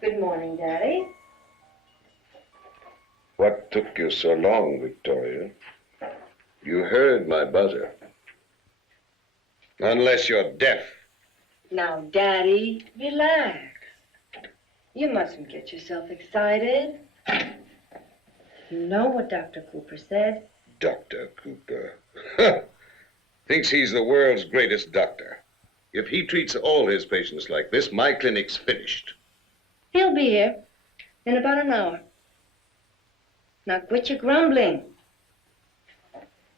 Good morning, Daddy. What took you so long, Victoria? You heard my buzzer. Unless you're deaf. Now, Daddy, relax. You mustn't get yourself excited. You know what Dr. Cooper said? Dr. Cooper. Thinks he's the world's greatest doctor. If he treats all his patients like this, my clinic's finished. He'll be here in about an hour. Now quit your grumbling.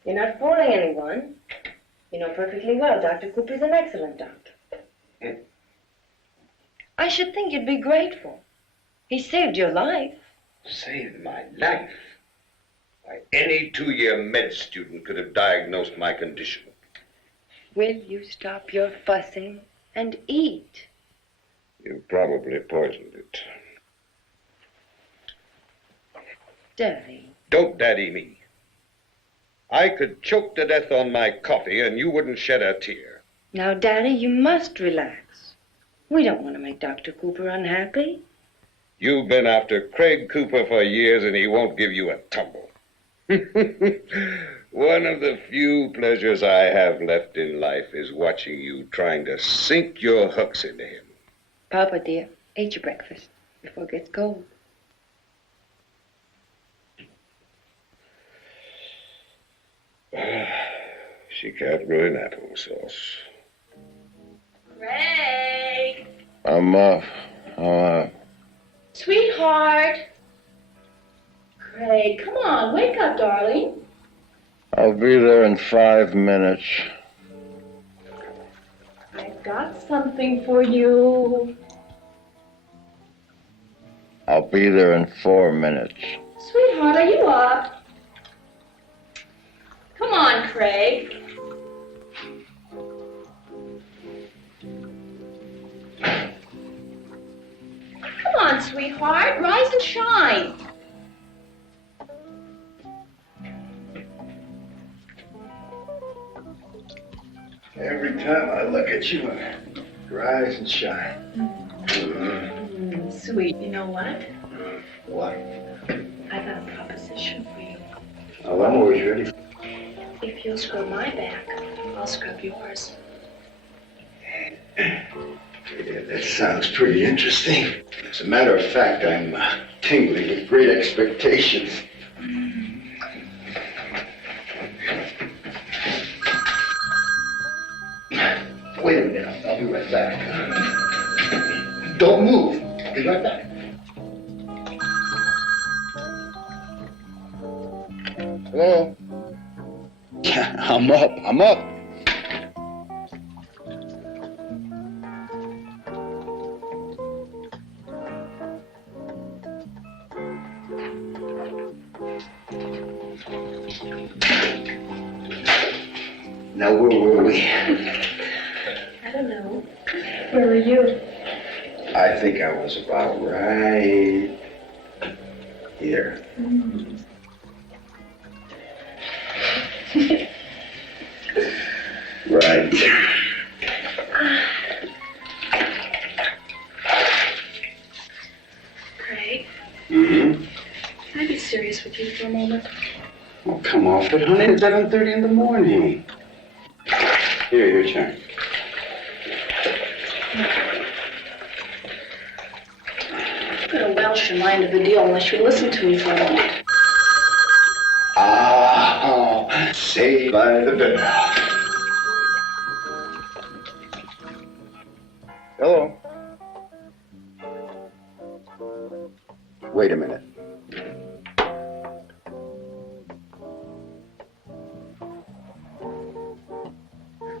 You're not fooling anyone. You know perfectly well Dr. Cooper's an excellent doctor. I should think you'd be grateful. He saved your life. Saved my life? Why, any 2-year med student could have diagnosed my condition. Will you stop your fussing and eat? You probably poisoned it. Daddy. Don't daddy me. I could choke to death on my coffee and you wouldn't shed a tear. Now, Daddy, you must relax. We don't want to make Dr. Cooper unhappy. You've been after Craig Cooper for years and he won't give you a tumble. One of the few pleasures I have left in life is watching you trying to sink your hooks into him. Papa, dear, eat your breakfast before it gets cold. She can't ruin applesauce. Craig! I'm off. Sweetheart! Craig, come on, wake up, darling. I'll be there in 5 minutes. I've got something for you. I'll be there in 4 minutes. Sweetheart, are you up? Come on, Craig. Come on, sweetheart, rise and shine. Every time I look at you, I rise and shine. Sweet. You know what? What? I got a proposition for you. Oh, I'm always ready. If you'll scrub my back, I'll scrub yours. Yeah, that sounds pretty interesting. As a matter of fact, I'm tingling with great expectations. Wait a minute, I'll be right back. Don't move. I'll be right back. Hello? Yeah, I'm up. Now, where were we? I don't know. Where were you? I think I was about right here. Right. Craig, Mm-hmm. can I be serious with you for a moment? Oh, come off it, honey. It's 11:30 in the morning. Here, your turn. Put a Welsh in mind of the deal unless you listen to me for a moment. Ah, saved by the bell. Hello? Wait a minute.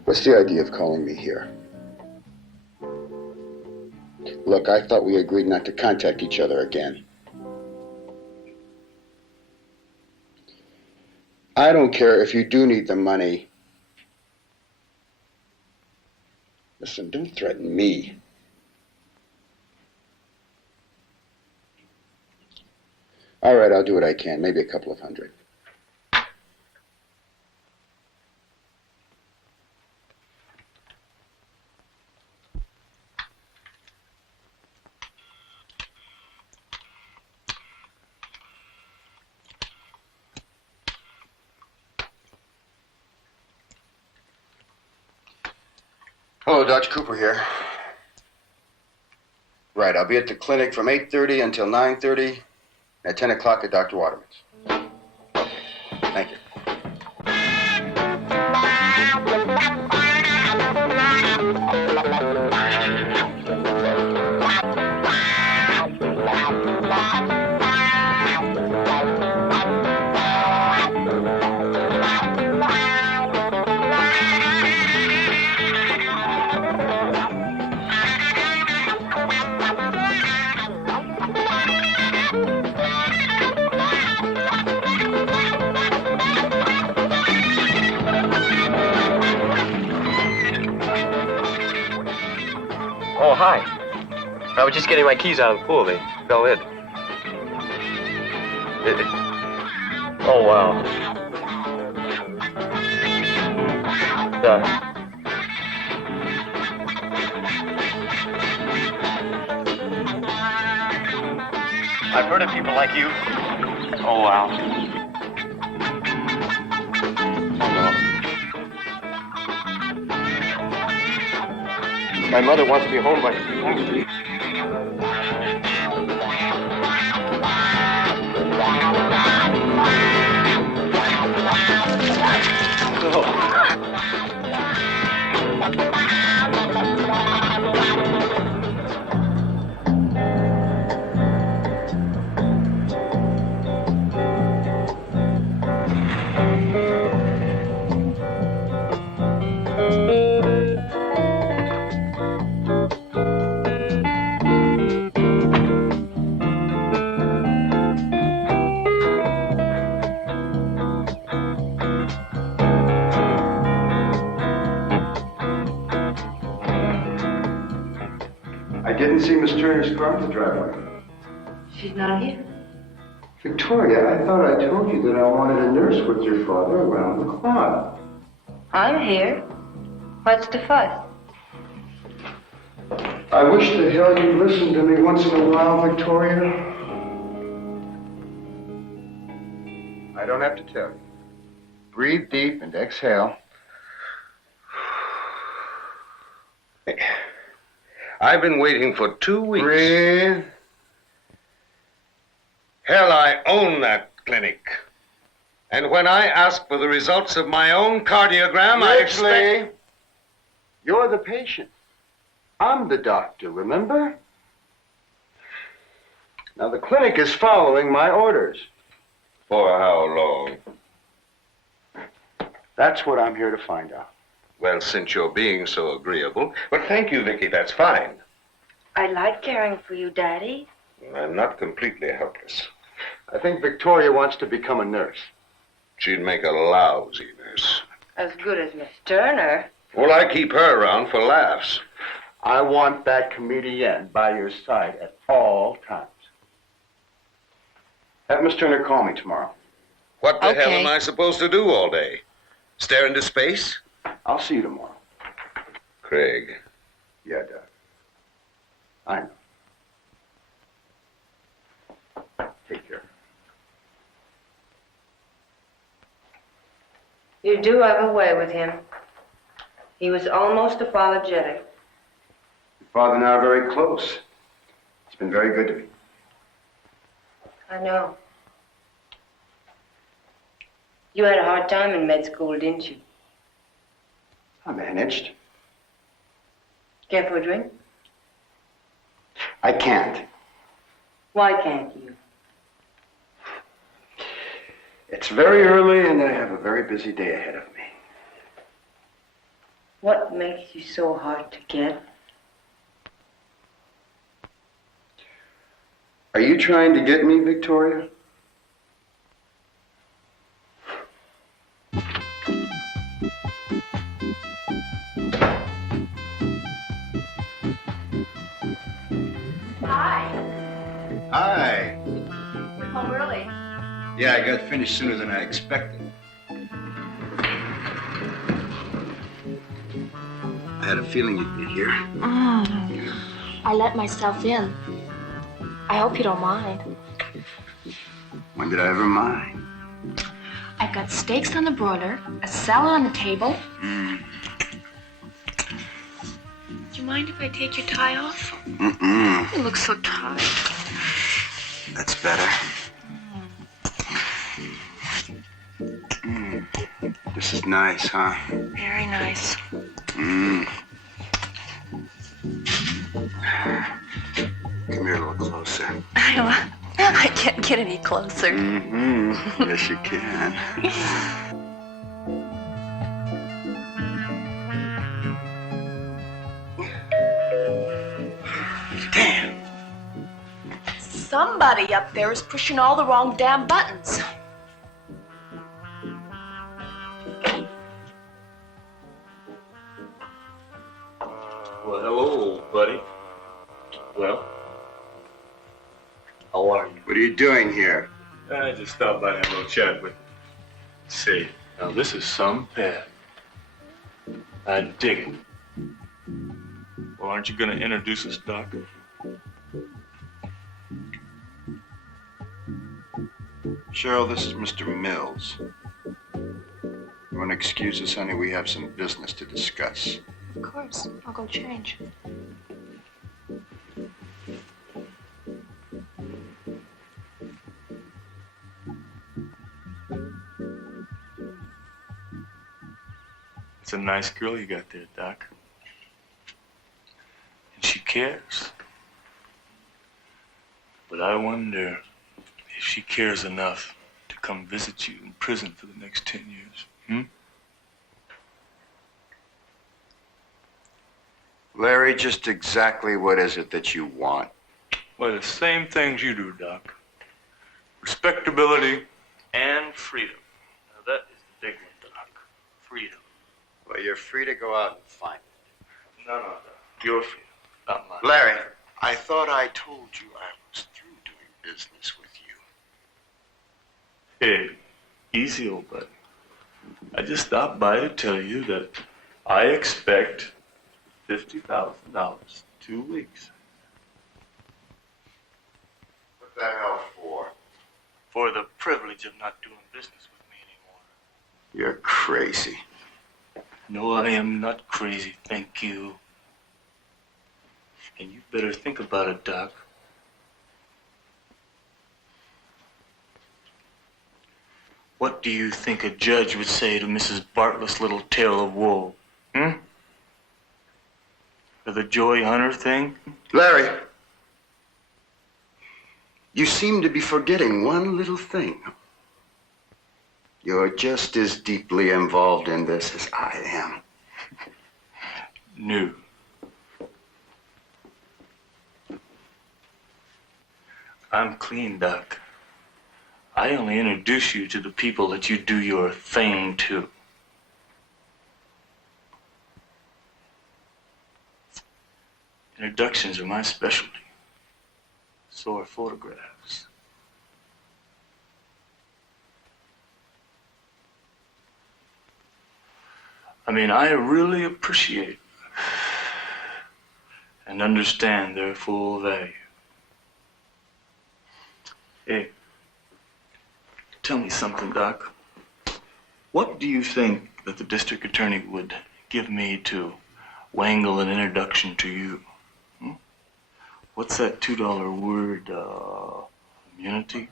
What's the idea of calling me here? Look, I thought we agreed not to contact each other again. I don't care if you do need the money. Listen, don't threaten me. All right, I'll do what I can, maybe a couple of hundred. Hello, Dr. Cooper here. Right, I'll be at the clinic from 8:30 until 9:30, at 10 o'clock at Dr. Waterman's. Okay, thank you. Oh, hi. I was just getting my keys out of the pool. They fell in. Oh, wow. I've heard of people like you. Oh, wow. Oh, no. My mother wants to be home by... I didn't see Miss Turner's car in the driveway. She's not here. Victoria, I thought I told you that I wanted a nurse with your father around the clock. I'm here. What's the fuss? I wish the hell you'd listen to me once in a while, Victoria. I don't have to tell you. Breathe deep and exhale. I've been waiting for 2 weeks. Breathe. Hell, I own that clinic. And when I ask for the results of my own cardiogram, I expect... You're the patient. I'm the doctor, remember? Now, the clinic is following my orders. For how long? That's what I'm here to find out. Well, since you're being so agreeable... But thank you, Vicki, that's fine. I like caring for you, Daddy. I'm not completely helpless. I think Victoria wants to become a nurse. She'd make a lousy nurse. As good as Miss Turner. Well, I keep her around for laughs. I want that comedienne by your side at all times. Have Miss Turner call me tomorrow. What the hell am I supposed to do all day? Stare into space? I'll see you tomorrow. Craig. Yeah, Doc. I know. Take care. You do have a way with him. He was almost apologetic. Your father and I are very close. He's been very good to me. I know. You had a hard time in med school, didn't you? I managed. Care for a drink? I can't. Why can't you? It's very early and I have a very busy day ahead of me. What makes you so hard to get? Are you trying to get me, Victoria? Hi. You're home early. Yeah, I got finished sooner than I expected. I had a feeling you'd be here. I let myself in. I hope you don't mind. When did I ever mind? I've got steaks on the broiler, a salad on the table. mind if I take your tie off? Mm-mm. You look so tired. That's better. This is nice, huh? Very nice. Come here a little closer. I can't get any closer. Yes, you can. Damn. Somebody up there is pushing all the wrong damn buttons. Well, hello, buddy. Well, how are you? What are you doing here? I just stopped by to have a little chat with you. Say, now this is some pad. I dig it. Well, aren't you going to introduce us, Doc? Cheryl, this is Mr. Mills. You want to excuse us, honey? We have some business to discuss. Of course. I'll go change. It's a nice girl you got there, Doc. And she cares. But I wonder if she cares enough to come visit you in prison for the next 10 years. Larry, just exactly what is it that you want? Well, the same things you do, Doc. Respectability and freedom. Now, that is the big one, Doc. Freedom. Well, you're free to go out and find it. No, Doc. Your freedom, not mine. Larry, I thought I told you I was through doing business with you. Hey, easy, old buddy. I just stopped by to tell you that I expect $50,000 in 2 weeks. What the hell for? For the privilege of not doing business with me anymore. You're crazy. No, I am not crazy, thank you. And you better think about it, Doc. What do you think a judge would say to Mrs. Bartlett's little tale of woe? For the Joy Hunter thing? Larry, you seem to be forgetting one little thing. You're just as deeply involved in this as I am. No. I'm clean, Doc. I only introduce you to the people that you do your thing to. Introductions are my specialty. So are photographs. I mean, I really appreciate and understand their full value. Hey, tell me something, Doc. What do you think that the district attorney would give me to wangle an introduction to you? What's that $2 word, immunity?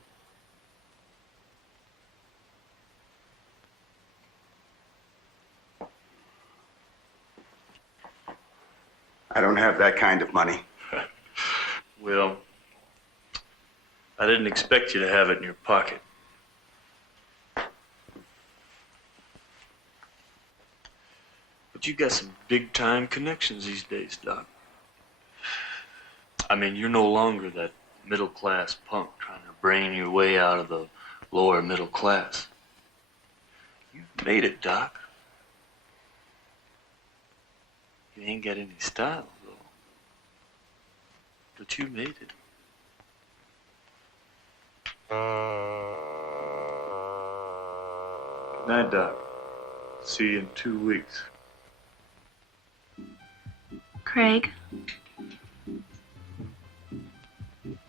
I don't have that kind of money. Well, I didn't expect you to have it in your pocket. But you got some big-time connections these days, Doc. I mean, you're no longer that middle-class punk trying to brain your way out of the lower middle class. You've made it, Doc. You ain't got any style, though. But you made it. Night, Doc. See you in 2 weeks. Craig,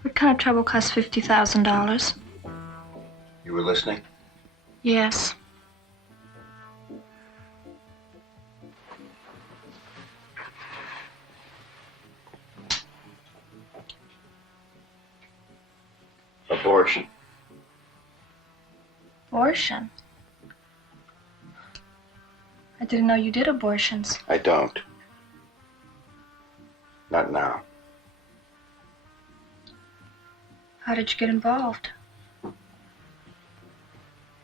what kind of trouble costs $50,000? You were listening? Yes. Abortion. Abortion? I didn't know you did abortions. I don't. Not now. How did you get involved?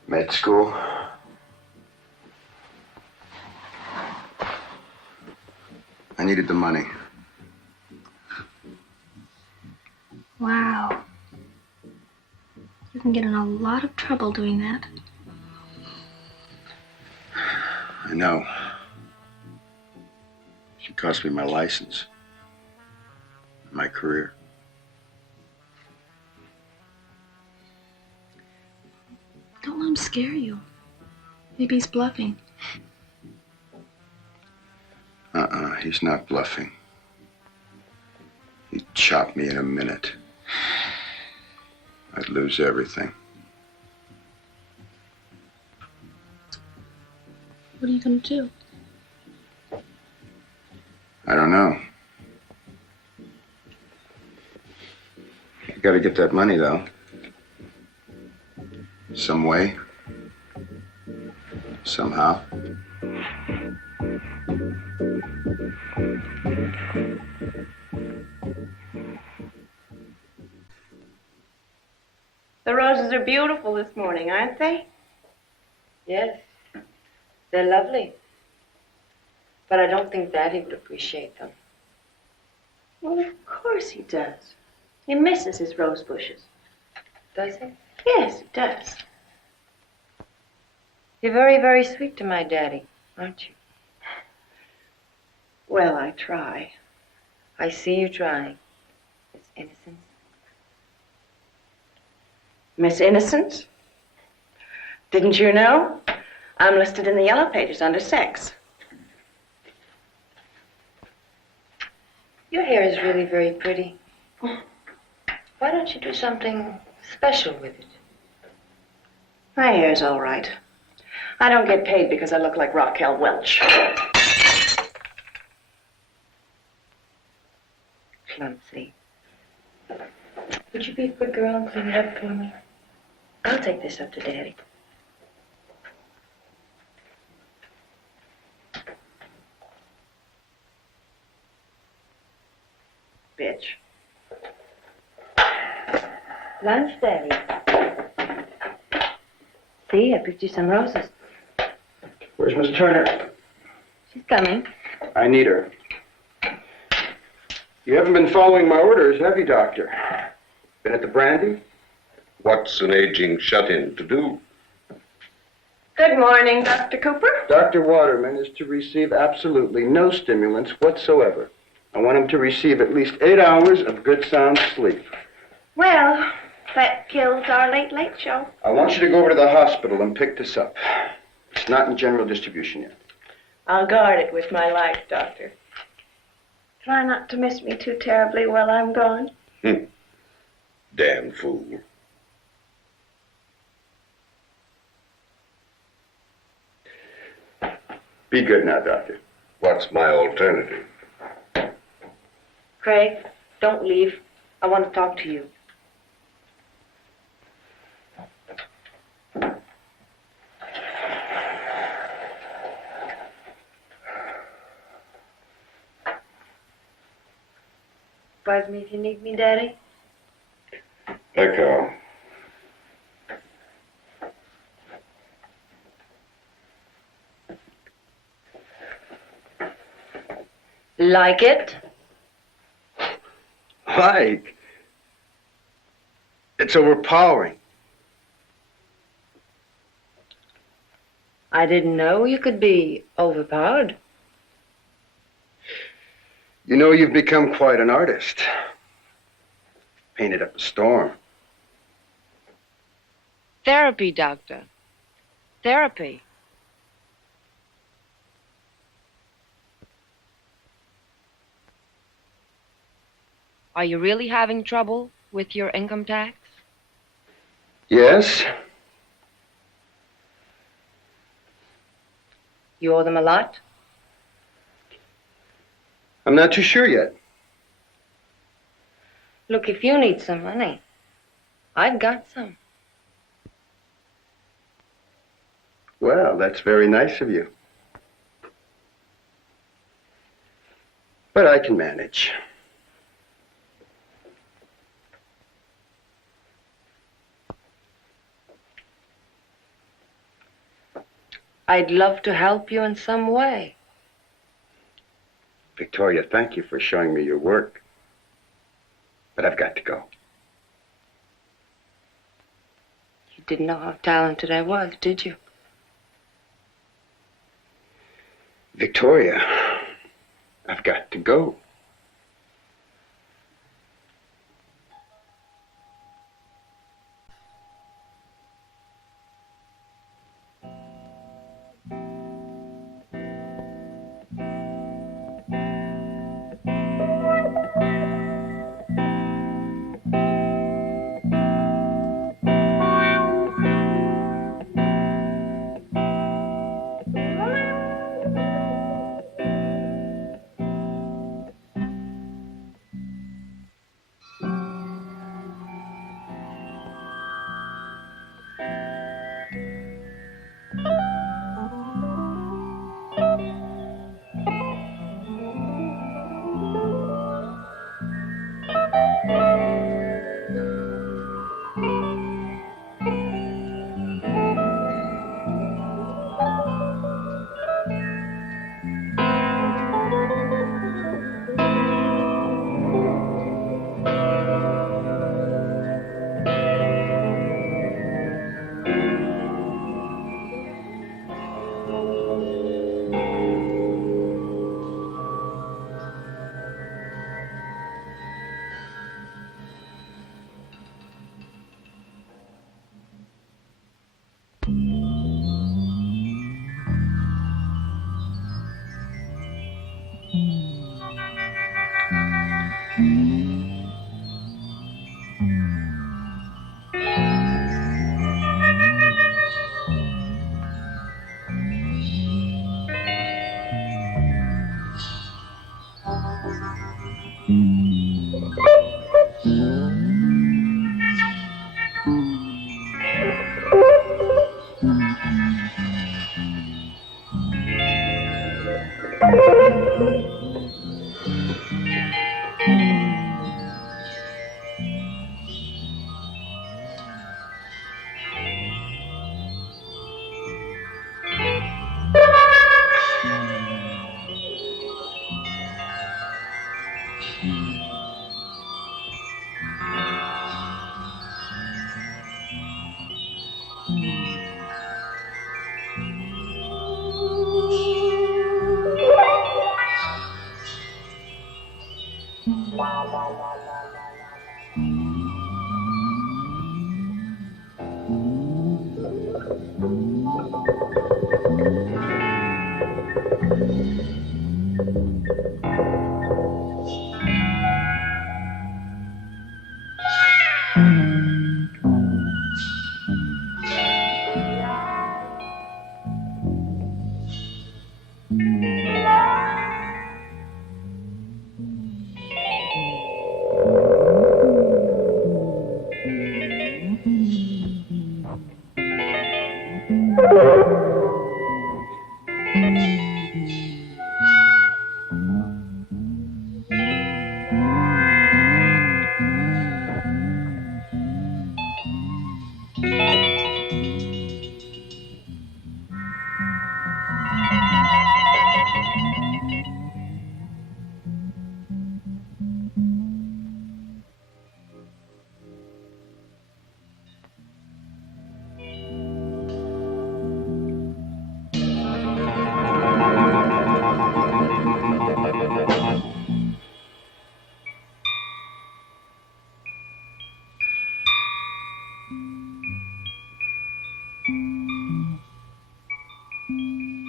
Med school. I needed the money. Wow. You can get in a lot of trouble doing that. I know. She cost me my license. My career. Don't let him scare you. Maybe he's bluffing. He's not bluffing. He'd chop me in a minute. I'd lose everything. What are you gonna do? I don't know. You gotta get that money, though. Some way. Somehow. The roses are beautiful this morning, aren't they? Yes. They're lovely. But I don't think Daddy would appreciate them. Well, of course he does. He misses his rose bushes. Does he? Yes, he does. You're very, very sweet to my daddy, aren't you? Well, I try. I see you trying. It's innocence. Miss Innocent? Didn't you know? I'm listed in the yellow pages under sex. Your hair is really very pretty. Why don't you do something special with it? My hair's all right. I don't get paid because I look like Raquel Welch. Clumsy. Would you be a good girl and clean it up for me? I'll take this up to Daddy. Bitch. Lunch, Daddy. See, I picked you some roses. Where's Miss Turner? She's coming. I need her. You haven't been following my orders, have you, Doctor? Been at the brandy? What's an aging shut-in to do? Good morning, Dr. Cooper. Dr. Waterman is to receive absolutely no stimulants whatsoever. I want him to receive at least 8 hours of good sound sleep. Well, that kills our late show. I want you to go over to the hospital and pick this up. It's not in general distribution yet. I'll guard it with my life, Doctor. Try not to miss me too terribly while I'm gone. Damn fool. Be good now, Doctor. What's my alternative? Craig, don't leave. I want to talk to you. Buzz me if you need me, Daddy. Echo. Like it? Like? It's overpowering. I didn't know you could be overpowered. You know, you've become quite an artist. Painted up a storm. Therapy, Doctor. Therapy. Are you really having trouble with your income tax? Yes? You owe them a lot? I'm not too sure yet. Look, if you need some money, I've got some. Well, that's very nice of you. But I can manage. I'd love to help you in some way. Victoria, thank you for showing me your work. But I've got to go. You didn't know how talented I was, did you? Victoria, I've got to go.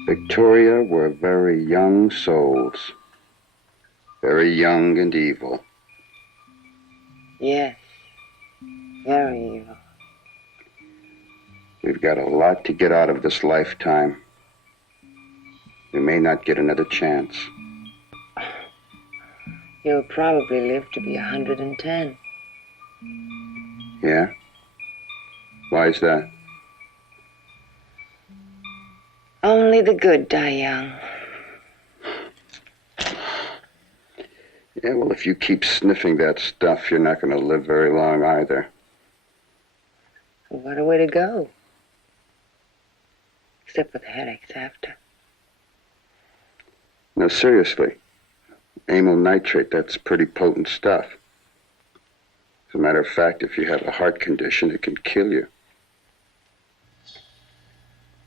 Victoria were very young souls. Very young and evil. Yes. Very evil. We've got a lot to get out of this lifetime. We may not get another chance. You'll probably live to be 110. Yeah? Why is that? Only the good die young. Yeah, well, if you keep sniffing that stuff, you're not going to live very long either. What a way to go. Except for the headaches after. No, seriously. Amyl nitrate, that's pretty potent stuff. As a matter of fact, if you have a heart condition, it can kill you.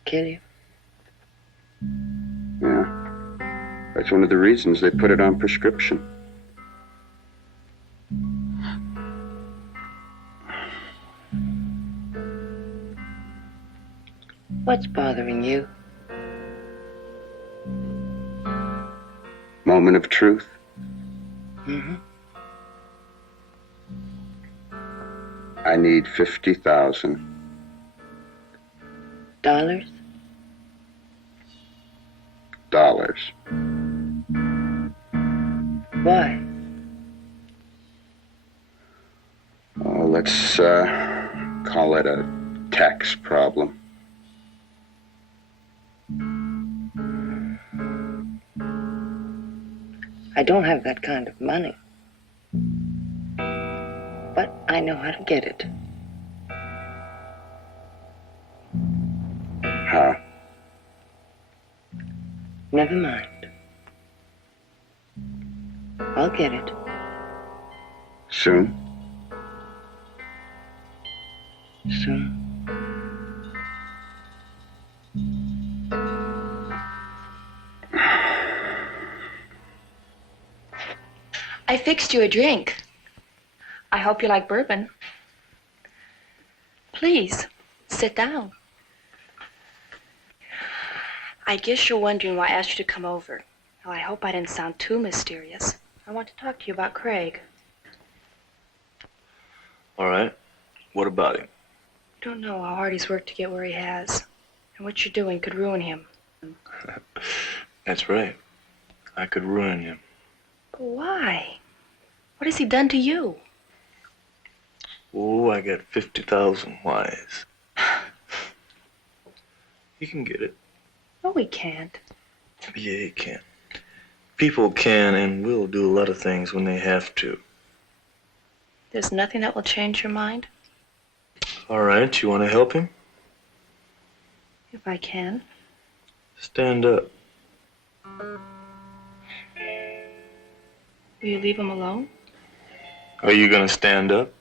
Kill you? Yeah. That's one of the reasons they put it on prescription. What's bothering you? Moment of truth. Mm-hmm. I need $50,000. Dollars? Dollars. Why? Oh, let's call it a tax problem. I don't have that kind of money. But I know how to get it. How? Never mind. I'll get it. Soon? Soon. I fixed you a drink. I hope you like bourbon. Please, sit down. I guess you're wondering why I asked you to come over. Well, I hope I didn't sound too mysterious. I want to talk to you about Craig. All right. What about him? I don't know how hard he's worked to get where he has. And what you're doing could ruin him. That's right. I could ruin him. But why? What has he done to you? Oh, I got 50,000 whys. He can get it. No, he can't. Yeah, he can. People can and will do a lot of things when they have to. There's nothing that will change your mind? All right, you want to help him? If I can. Stand up. Will you leave him alone? Are you gonna stand up?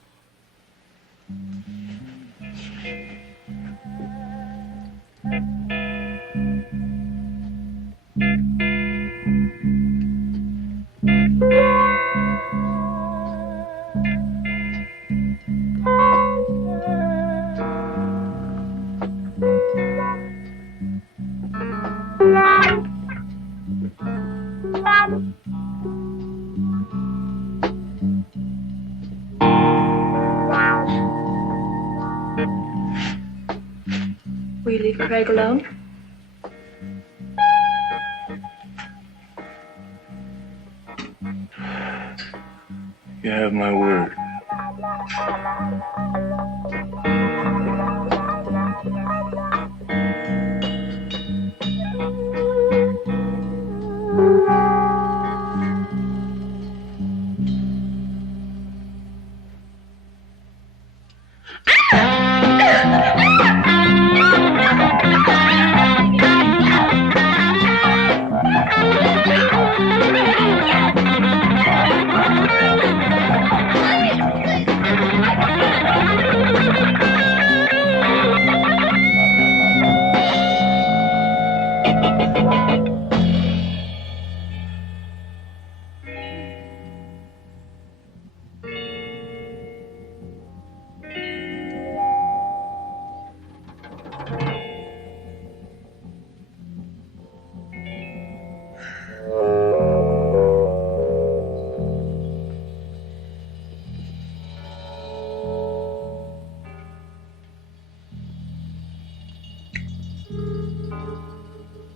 Will you leave Craig alone? You have my word.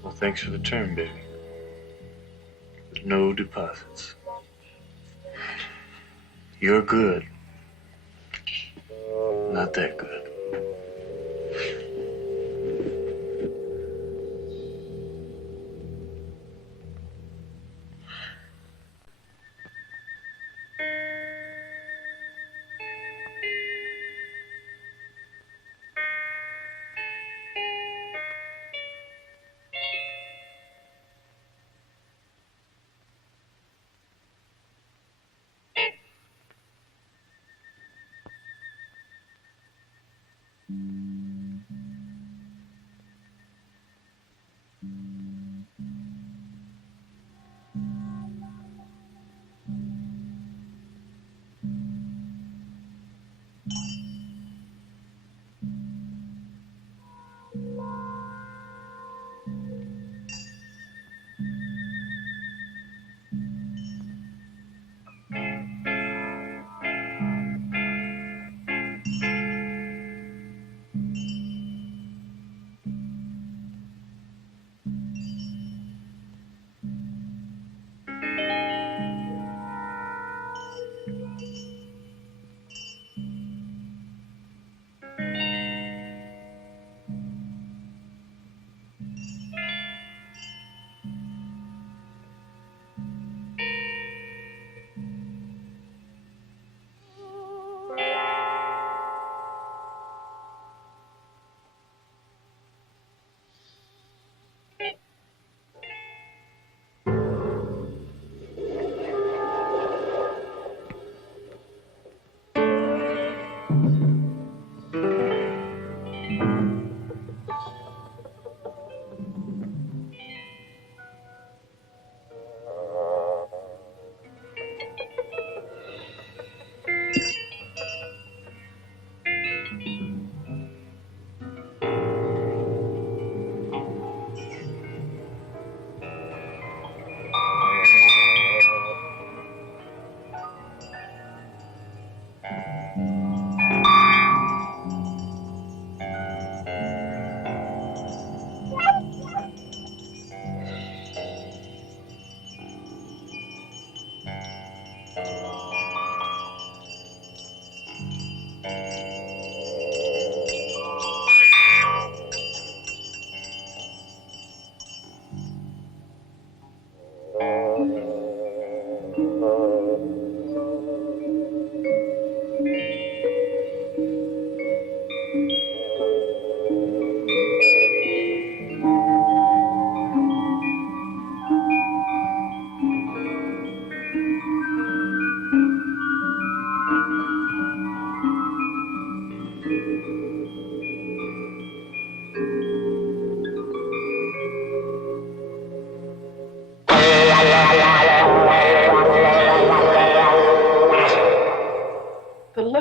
Well, thanks for the term, baby. But no deposits. You're good. Not that good.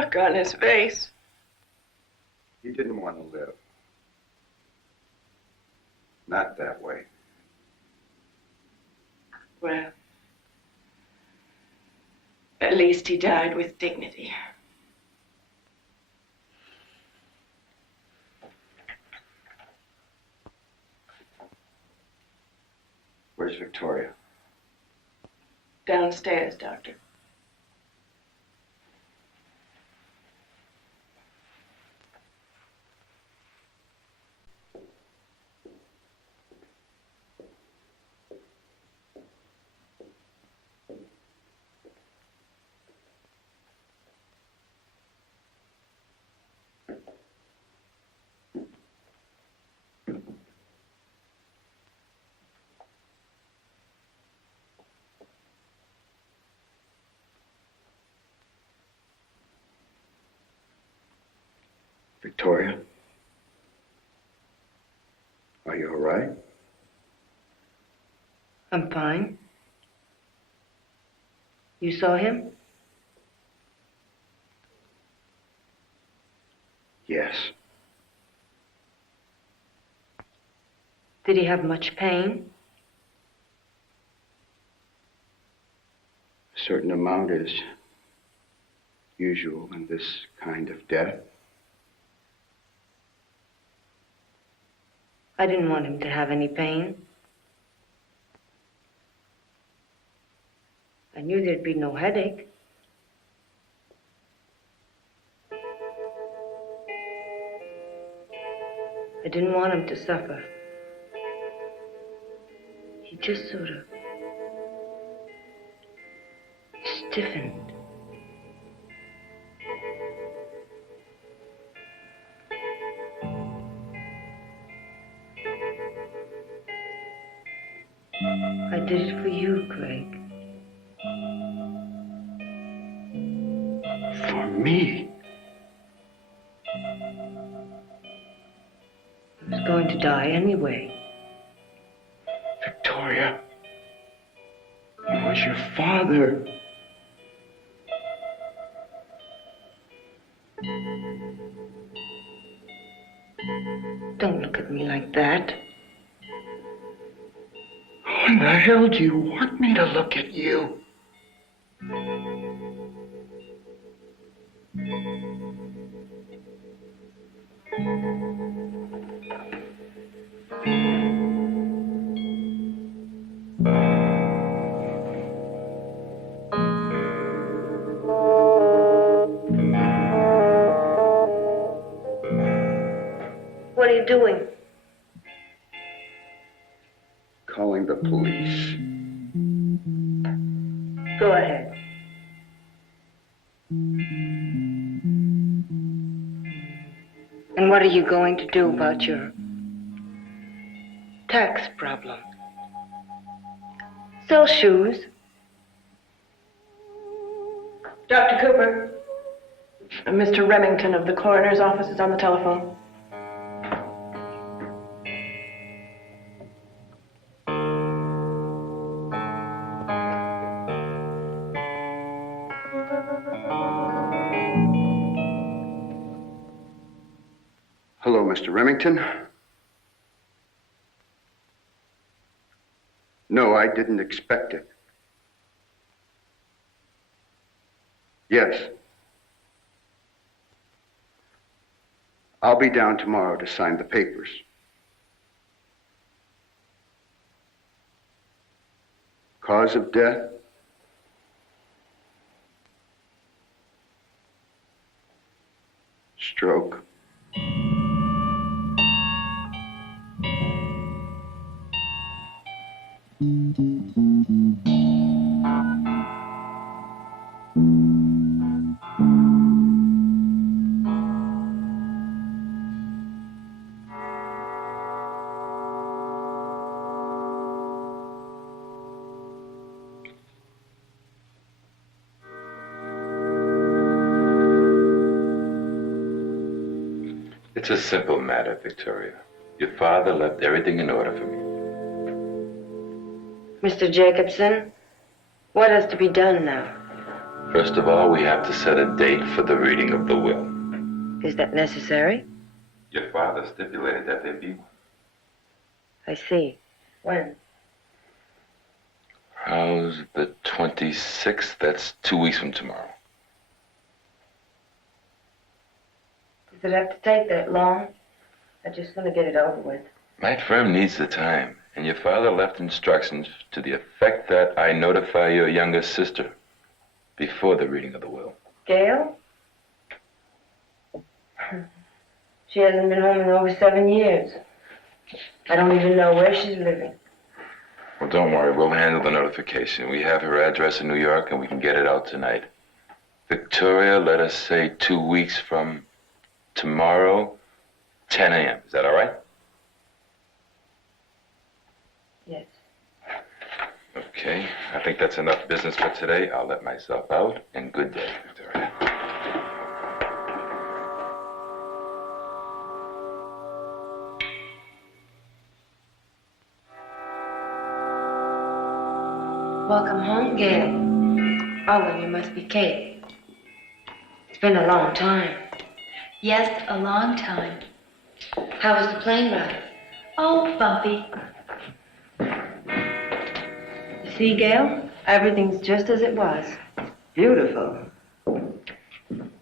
look on his face. He didn't want to live. Not that way. Well, at least he died with dignity. Where's Victoria? Downstairs, Doctor. Victoria? Are you all right? I'm fine. You saw him? Yes. Did he have much pain? A certain amount is usual in this kind of death. I didn't want him to have any pain. I knew there'd be no headache. I didn't want him to suffer. He just sort of stiffened. I did it for you, Craig. For me? I was going to die anyway. Victoria, it was your father. Don't look at me like that. When the hell do you want me to look at you? What are you doing? Calling the police. Go ahead. And what are you going to do about your tax problem? Sell shoes. Dr. Cooper. Mr. Remington of the coroner's office is on the telephone. Hello, Mr. Remington. No, I didn't expect it. Yes. I'll be down tomorrow to sign the papers. Cause of death? Stroke. It's a simple matter, Victoria. Your father left everything in order for me. Mr. Jacobson, what has to be done now? First of all, we have to set a date for the reading of the will. Is that necessary? Your father stipulated that there be one. I see. When? How's the 26th? That's 2 weeks from tomorrow. Does it have to take that long? I just want to get it over with. My firm needs the time, and your father left instructions to the effect that I notify your younger sister before the reading of the will. Gail? She hasn't been home in over 7 years. I don't even know where she's living. Well, don't worry. We'll handle the notification. We have her address in New York, and we can get it out tonight. Victoria, let us say 2 weeks from tomorrow, 10 a.m. Is that all right? Yes. Okay. I think that's enough business for today. I'll let myself out, and good day, Victoria. Welcome home, Gail. Oh, well, you must be Kate. It's been a long time. Yes, a long time. How was the plane ride? Oh, bumpy. You see, Gail? Everything's just as it was. Beautiful.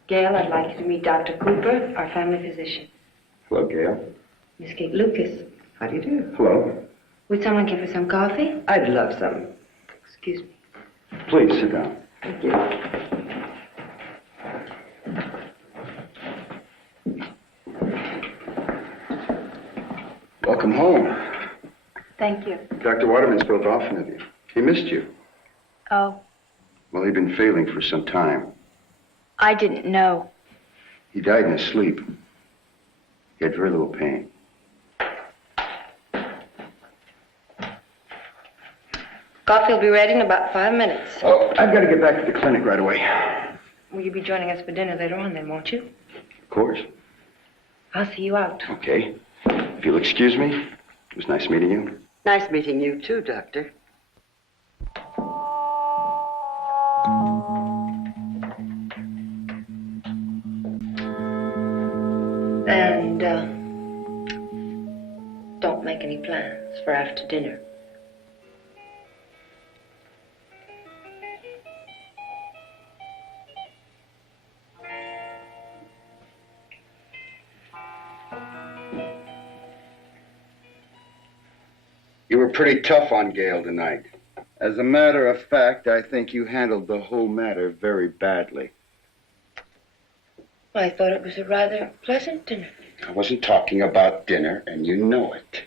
Gail, I'd like you to meet Dr. Cooper, our family physician. Hello, Gail. Miss Kate Lucas. How do you do? Hello. Would someone give her some coffee? I'd love some. Excuse me. Please sit down. Thank you. Welcome home. Thank you. Dr. Waterman spoke often of you. He missed you. Oh, Well, he'd been failing for some time. I didn't know. He died in his sleep. He had very little pain. Coffee will be ready in about 5 minutes. Oh, I've got to get back to the clinic right away. Will you be joining us for dinner later on then, won't you? Of course. I'll see you out. Okay. If you'll excuse me, it was nice meeting you. Nice meeting you too, Doctor. And, don't make any plans for after dinner. You were pretty tough on Gail tonight. As a matter of fact, I think you handled the whole matter very badly. I thought it was a rather pleasant dinner. I wasn't talking about dinner, and you know it.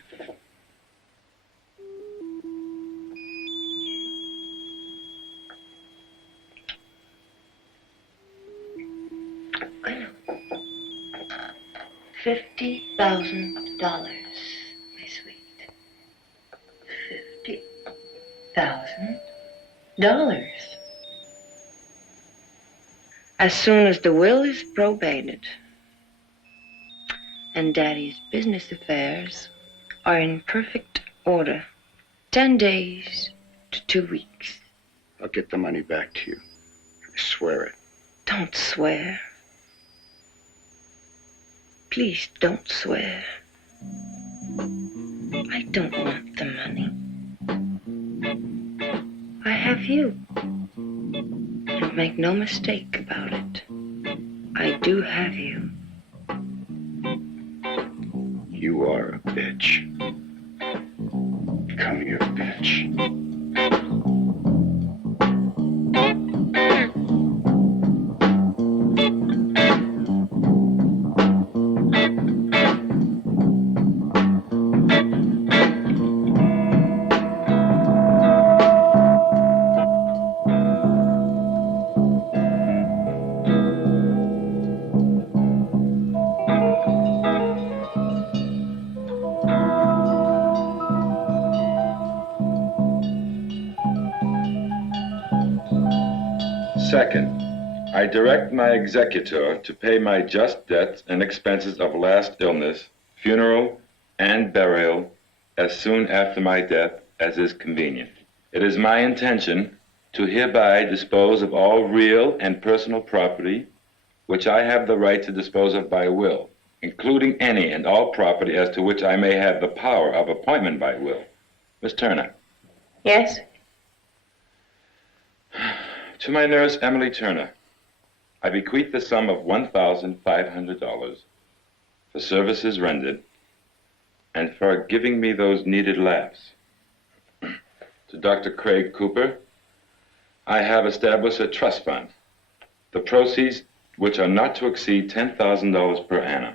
I know. $50,000, my sweet. $50,000. As soon as the will is probated and Daddy's business affairs are in perfect order, 10 days to 2 weeks. I'll get the money back to you. I swear it. Don't swear. Please don't swear. I don't want the money. I have you. And make no mistake about it. I do have you. You are a bitch. Come here, bitch. Second, I direct my executor to pay my just debts and expenses of last illness, funeral, and burial as soon after my death as is convenient. It is my intention to hereby dispose of all real and personal property which I have the right to dispose of by will, including any and all property as to which I may have the power of appointment by will. Miss Turner. Yes? To my nurse, Emily Turner, I bequeath the sum of $1,500 for services rendered and for giving me those needed laughs. To Dr. Craig Cooper, I have established a trust fund, the proceeds which are not to exceed $10,000 per annum,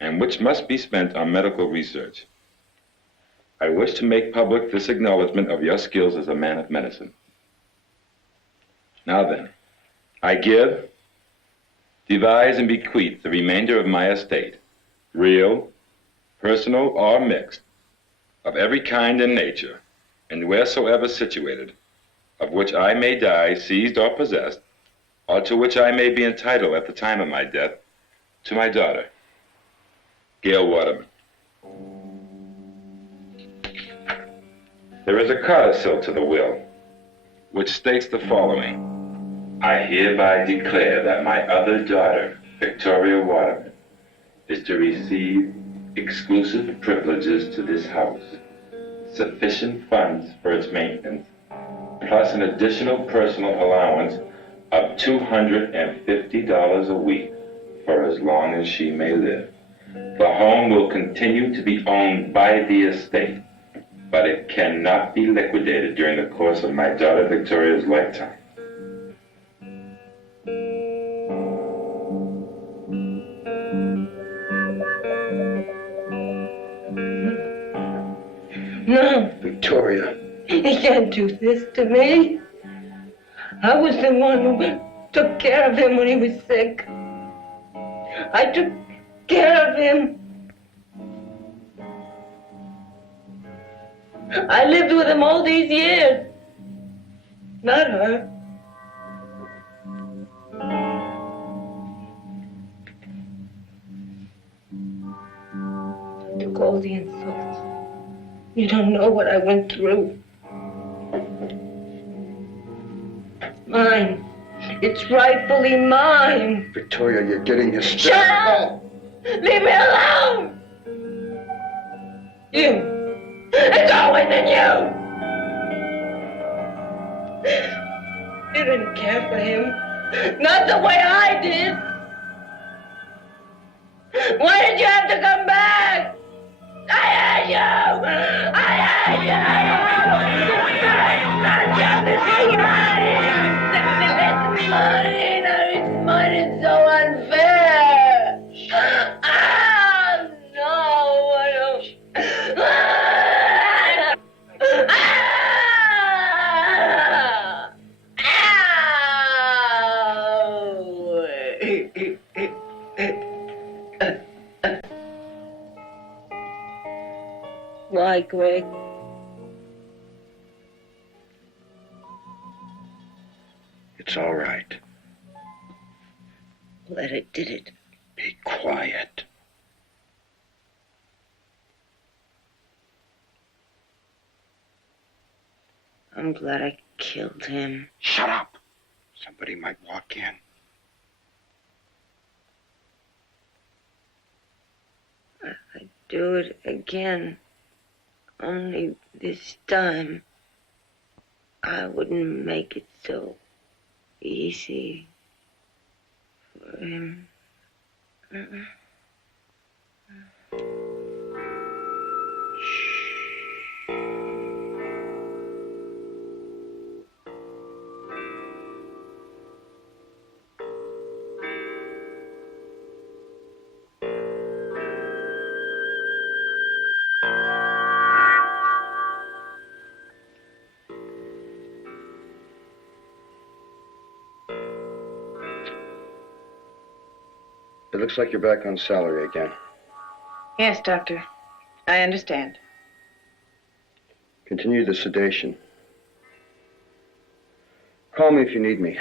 and which must be spent on medical research. I wish to make public this acknowledgement of your skills as a man of medicine. Now then, I give, devise, and bequeath the remainder of my estate, real, personal, or mixed, of every kind and nature, and wheresoever situated, of which I may die seized or possessed, or to which I may be entitled at the time of my death, to my daughter, Gail Waterman. There is a codicil to the will, which states the following. I hereby declare that my other daughter, Victoria Waterman, is to receive exclusive privileges to this house, sufficient funds for its maintenance, plus an additional personal allowance of $250 a week for as long as she may live. The home will continue to be owned by the estate, but it cannot be liquidated during the course of my daughter Victoria's lifetime. No. Victoria. He can't do this to me. I was the one who took care of him when he was sick. I took care of him. I lived with him all these years. Not her. I took all the insults. You don't know what I went through. Mine. It's rightfully mine. Victoria, you're getting hysterical. Shut up! Leave me alone! You. It's always been you! You didn't care for him. Not the way I did. Why did you have to come back? I hate you! I hate you! It's mine. It's so unfair. Ah, no, I don't. Why, Greg? It's all right. Glad I did it. Be quiet. I'm glad I killed him. Shut up. Somebody might walk in. I'd do it again. Only this time, I wouldn't make it so easy for him. It looks like you're back on salary again. Yes, Doctor. I understand. Continue the sedation. Call me if you need me.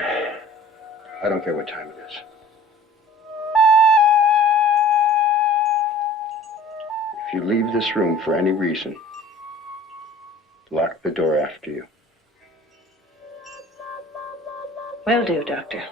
I don't care what time it is. If you leave this room for any reason, lock the door after you. Will do, Doctor.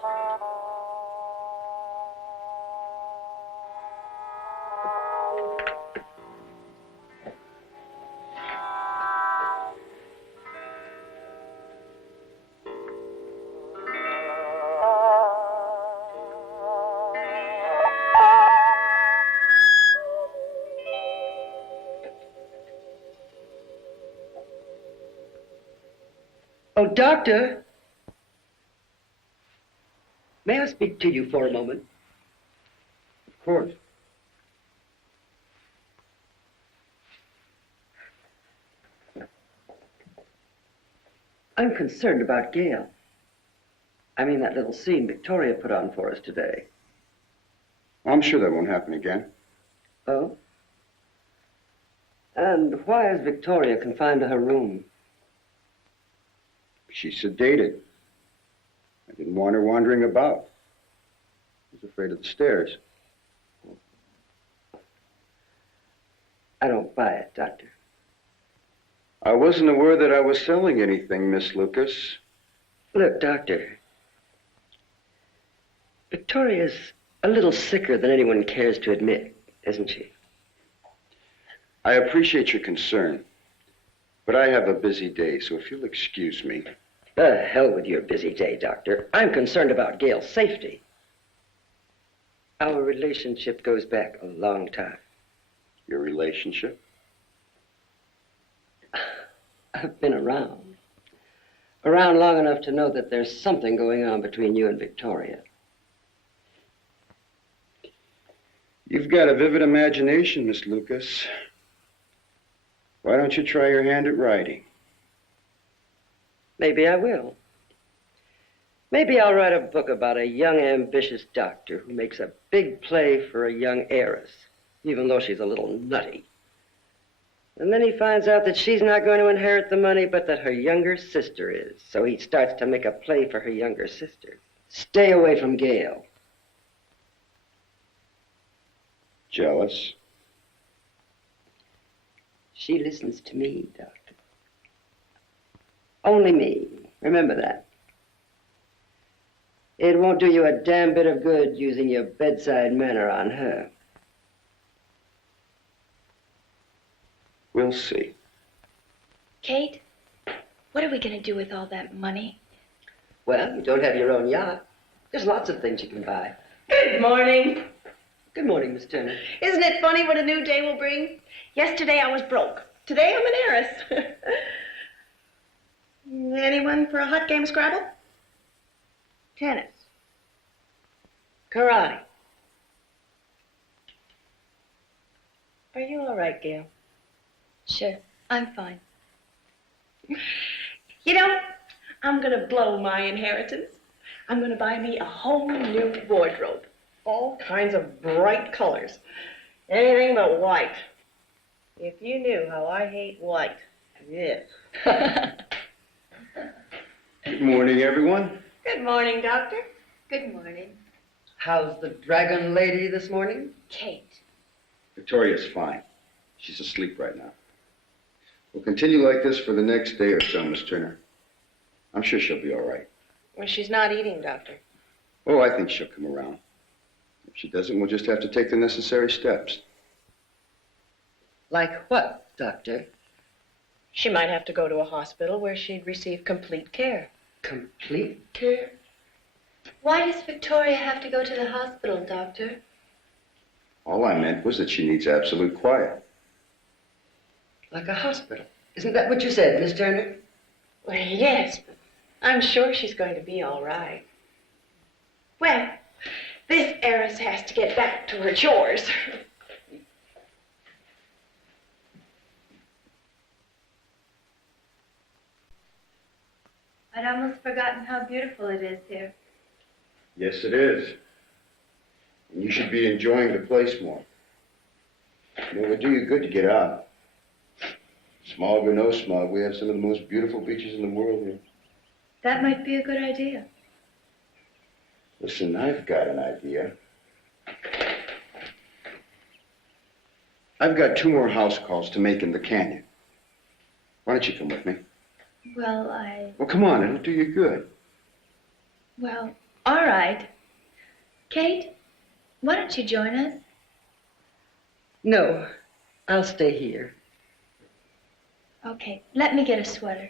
Oh, Doctor. May I speak to you for a moment? Of course. I'm concerned about Gail. I mean that little scene Victoria put on for us today. I'm sure that won't happen again. Oh? And why is Victoria confined to her room? She's sedated. I didn't want her wandering about. I was afraid of the stairs. I don't buy it, Doctor. I wasn't aware that I was selling anything, Miss Lucas. Look, Doctor. Victoria's a little sicker than anyone cares to admit, isn't she? I appreciate your concern, but I have a busy day, so if you'll excuse me. The hell with your busy day, Doctor. I'm concerned about Gail's safety. Our relationship goes back a long time. Your relationship? I've been around. Around long enough to know that there's something going on between you and Victoria. You've got a vivid imagination, Miss Lucas. Why don't you try your hand at writing? Maybe I will. Maybe I'll write a book about a young, ambitious doctor who makes a big play for a young heiress, even though she's a little nutty. And then he finds out that she's not going to inherit the money, but that her younger sister is. So he starts to make a play for her younger sister. Stay away from Gail. Jealous? She listens to me, Doctor. Only me. Remember that. It won't do you a damn bit of good using your bedside manner on her. We'll see. Kate, what are we going to do with all that money? Well, you don't have your own yacht. There's lots of things you can buy. Good morning. Good morning, Miss Turner. Isn't it funny what a new day will bring? Yesterday I was broke. Today I'm an heiress. Anyone for a hot game of Scrabble? Tennis. Karate. Are you all right, Gail? Sure, I'm fine. You know, I'm gonna blow my inheritance. I'm gonna buy me a whole new wardrobe. All kinds of bright colors. Anything but white. If you knew how I hate white. Yeah. Good morning, everyone. Good morning, Doctor. Good morning. How's the dragon lady this morning? Kate. Victoria's fine. She's asleep right now. We'll continue like this for the next day or so, Miss Turner. I'm sure she'll be all right. Well, she's not eating, Doctor. Oh, I think she'll come around. If she doesn't, we'll just have to take the necessary steps. Like what, Doctor? She might have to go to a hospital where she'd receive complete care. Complete care? Why does Victoria have to go to the hospital, Doctor? All I meant was that she needs absolute quiet. Like a hospital. Isn't that what you said, Miss Turner? Well, yes, but I'm sure she's going to be all right. Well, this heiress has to get back to her chores. I'd almost forgotten how beautiful it is here. Yes, it is. And you should be enjoying the place more. You know, it would do you good to get out. Smog or no smog, we have some of the most beautiful beaches in the world here. That might be a good idea. Listen, I've got an idea. I've got 2 more house calls to make in the canyon. Why don't you come with me? Well, Well, come on, it'll do you good. Well, all right. Kate, why don't you join us? No, I'll stay here. Okay, let me get a sweater.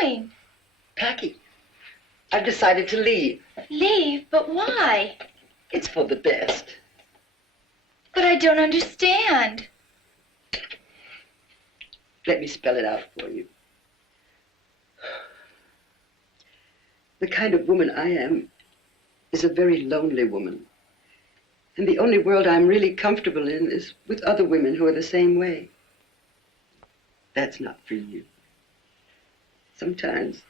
doing? Packing. I've decided to leave. Leave? But why? It's for the best. But I don't understand. Let me spell it out for you. The kind of woman I am is a very lonely woman. And the only world I'm really comfortable in is with other women who are the same way. That's not for you. Sometimes,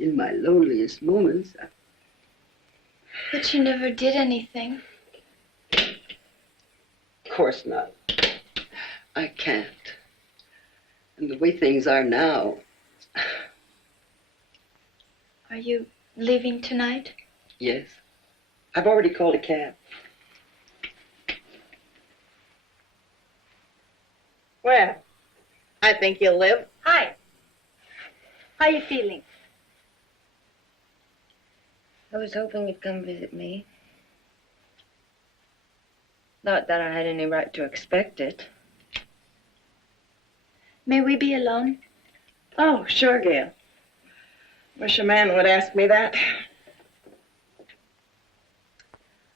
in my loneliest moments, But you never did anything. Of course not. I can't. And the way things are now... Are you leaving tonight? Yes. I've already called a cab. Well, I think you'll live. Hi. How you feeling? I was hoping you'd come visit me. Not that I had any right to expect it. May we be alone? Oh, sure, Gail. Wish a man would ask me that.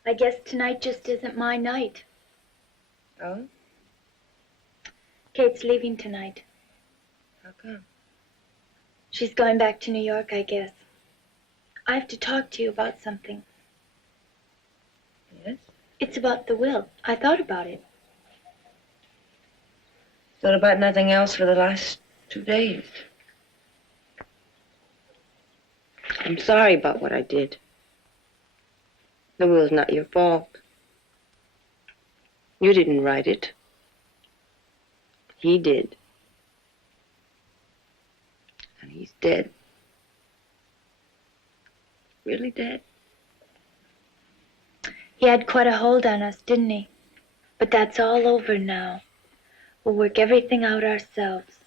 I guess tonight just isn't my night. Oh? Kate's leaving tonight. How come? She's going back to New York, I guess. I have to talk to you about something. Yes? It's about the will. I thought about it. Thought about nothing else for the last 2 days. I'm sorry about what I did. The will's not your fault. You didn't write it. He did. And he's dead. Really dead. He had quite a hold on us, didn't he? But that's all over now. We'll work everything out ourselves.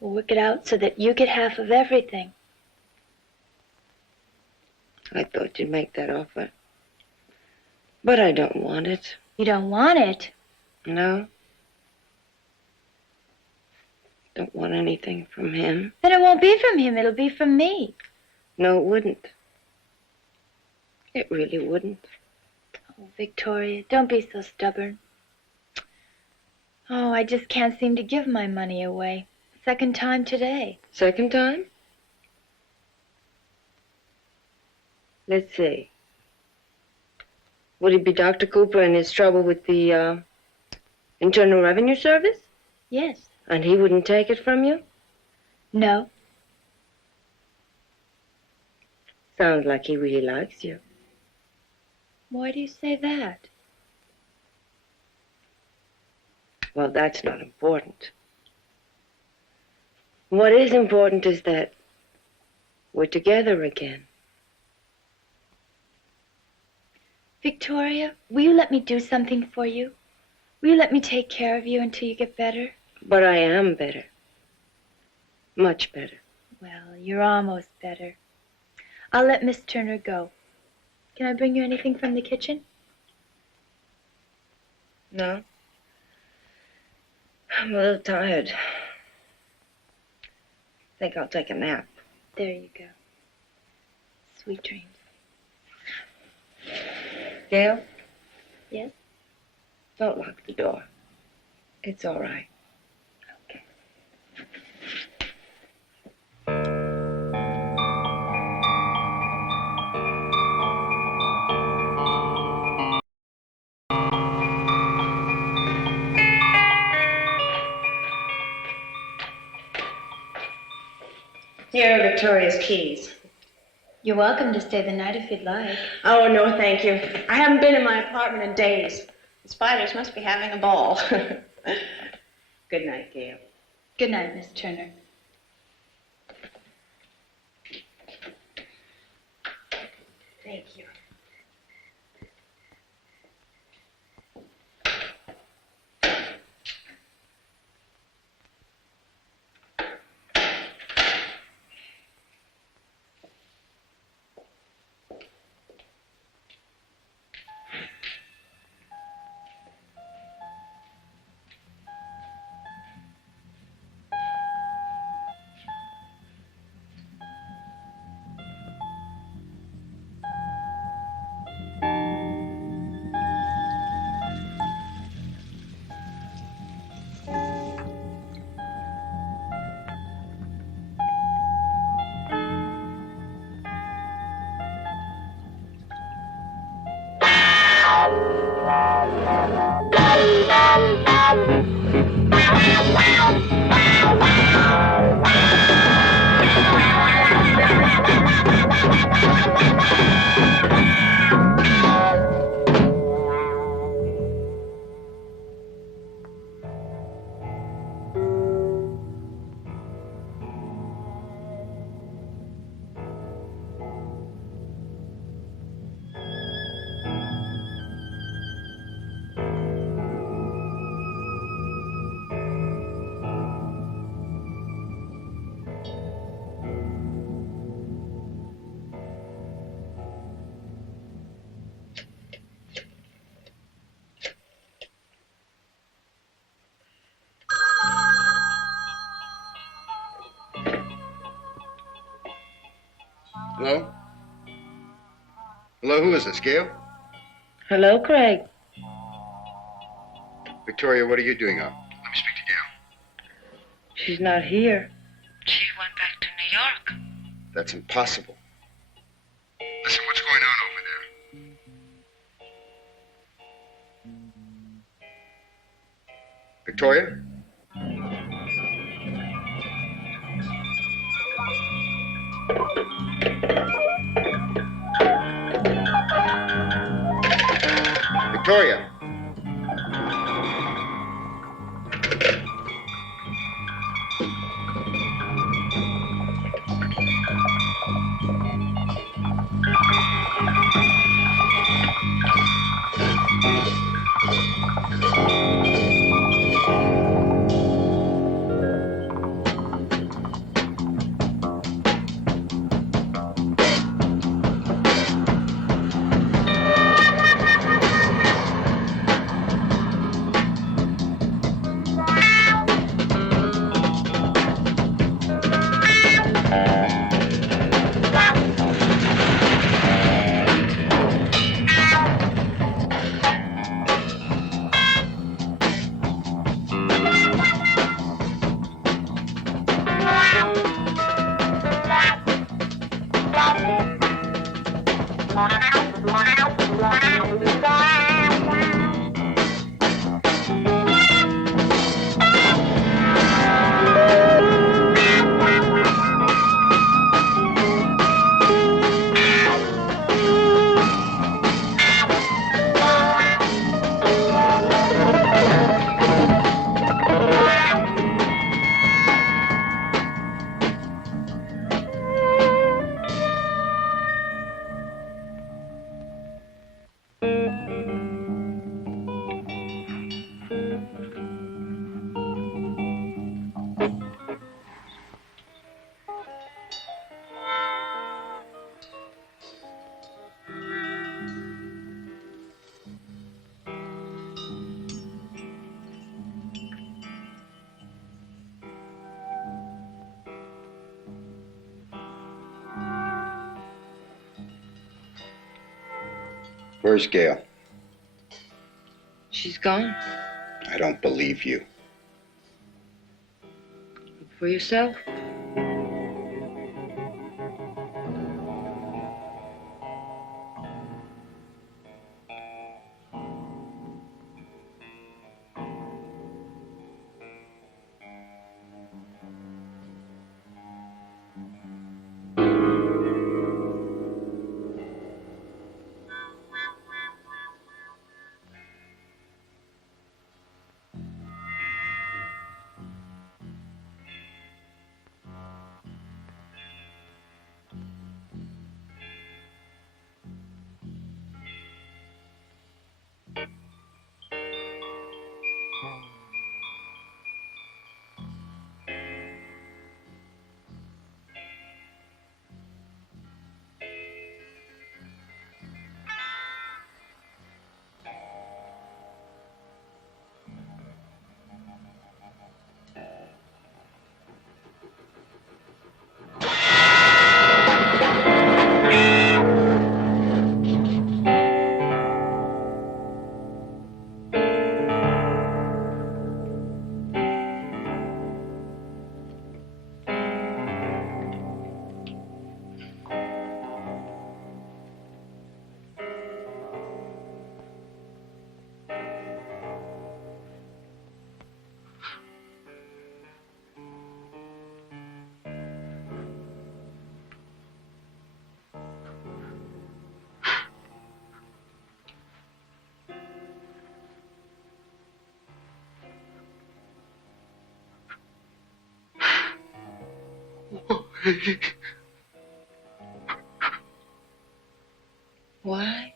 We'll work it out so that you get half of everything. I thought you'd make that offer. But I don't want it. You don't want it? No. Don't want anything from him. Then it won't be from him. It'll be from me. No, it wouldn't. It really wouldn't. Oh, Victoria, don't be so stubborn. Oh, I just can't seem to give my money away. Second time today. Second time? Let's see. Would it be Dr. Cooper and his trouble with the Internal Revenue Service? Yes. And he wouldn't take it from you? No. Sounds like he really likes you. Why do you say that? Well, that's not important. What is important is that we're together again. Victoria, will you let me do something for you? Will you let me take care of you until you get better? But I am better. Much better. Well, you're almost better. I'll let Miss Turner go. Can I bring you anything from the kitchen? No. I'm a little tired. Think I'll take a nap. There you go. Sweet dreams. Gail? Yes? Don't lock the door. It's all right. Okay. Here are Victoria's keys. You're welcome to stay the night if you'd like. Oh, no, thank you. I haven't been in my apartment in days. The spiders must be having a ball. Good night, Gail. Good night, Miss Turner. Thank you. Hello? Hello, who is this, Gail? Hello, Craig. Victoria, what are you doing up? Let me speak to Gail. She's not here. She went back to New York. That's impossible. Listen, what's going on over there? Victoria? Victoria! Where's Gail? She's gone. I don't believe you. Look for yourself. Why?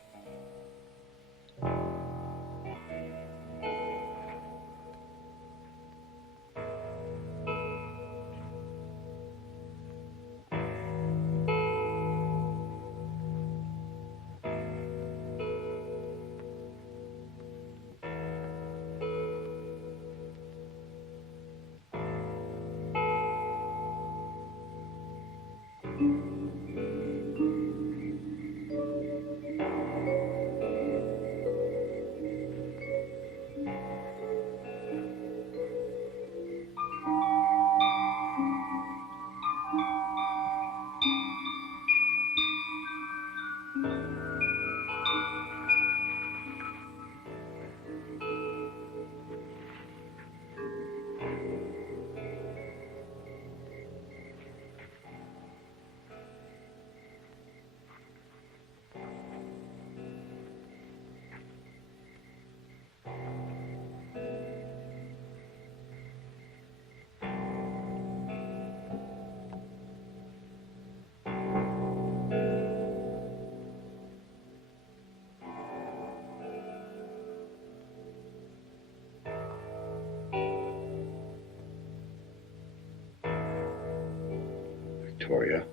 Victoria.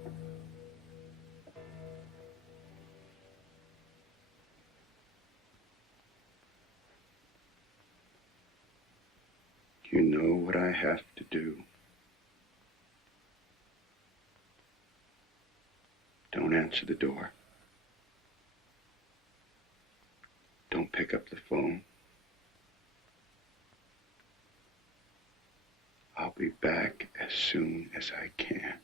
You know what I have to do. Don't answer the door. Don't pick up the phone. I'll be back as soon as I can.